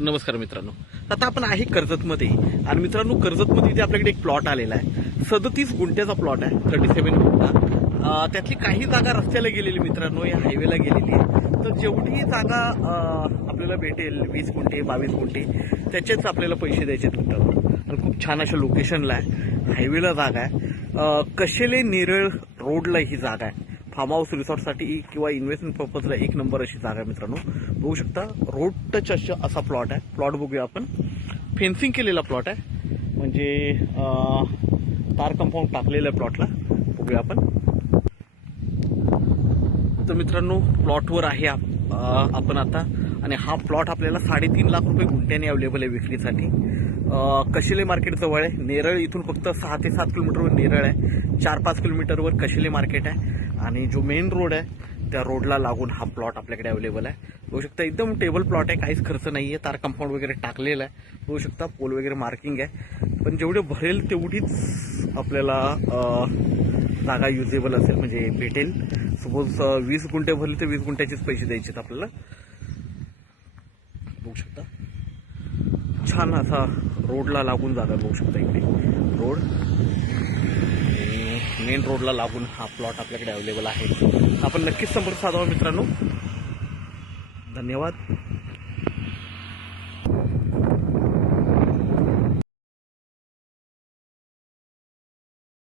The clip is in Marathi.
नमस्कार मित्रांनो. आता आपण आहे कर्जतमध्ये आणि मित्रांनो कर्जतमध्ये जे आपल्याकडे एक प्लॉट आलेला आहे 37 गुंठ्याचा प्लॉट आहे 37 गुंठा. त्यातली काही जागा रस्त्याला गेलेली मित्रांनो, या हायवेला गेलेली आहे. तर जेवढी जागा आपल्याला भेटेल 20 गुंठे 22 गुंठे त्याचेच आपल्याला पैसे द्यायचे मित्रांनो. आणि खूप छान अशा लोकेशनला आहे, हायवेला जागा आहे. कशेले नेरळ रोडला ही जागा आहे. फार्म हाऊस रिसॉर्टसाठी किंवा इन्व्हेस्टमेंट पर्पजला एक नंबर अशी जागा आहे मित्रांनो. बघू शकता रोड टच असा प्लॉट आहे. प्लॉट बघूया आपण. फेन्सिंग केलेला प्लॉट आहे, म्हणजे तार कंपाऊंड टाकलेलं आहे प्लॉटला. बघूया आपण. तर मित्रांनो प्लॉटवर आहे आपण आता. आणि हा प्लॉट आपल्याला 3.5 लाख रुपये गुंठ्याने अवेलेबल आहे विक्रीसाठी. कशेले मार्केट जवळ आहे. नेरळ इथून फक्त 6 ते 7 किलोमीटरवर नेरळ आहे. 4-5 किलोमीटरवर कशेले मार्केट आहे. आणि जो मेन रोड आहे त्या रोडला लागून हा प्लॉट आपल्याकडे अवेलेबल आहे. बघू शकता एकदम टेबल प्लॉट आहे, काहीच खर्च नाही आहे. तार कंपाऊंड वगैरे टाकलेलं आहे. बघू शकता पोल वगैरे मार्किंग आहे. पण जेवढे भरेल तेवढीच आपल्याला जागा युजेबल असेल, म्हणजे भेटेल. सपोज 20 गुंठे भरले तर 20 गुंठ्याचेच पैसे द्यायचे आपल्याला. बघू शकता छान असा रोडला लागून जागा. बघू शकता इकडे रोड, मेन रोडला लागून हा प्लॉट आपल्याकडे अवेलेबल आहे. आपण नक्कीच संपर्क साधावा मित्रांनो. धन्यवाद.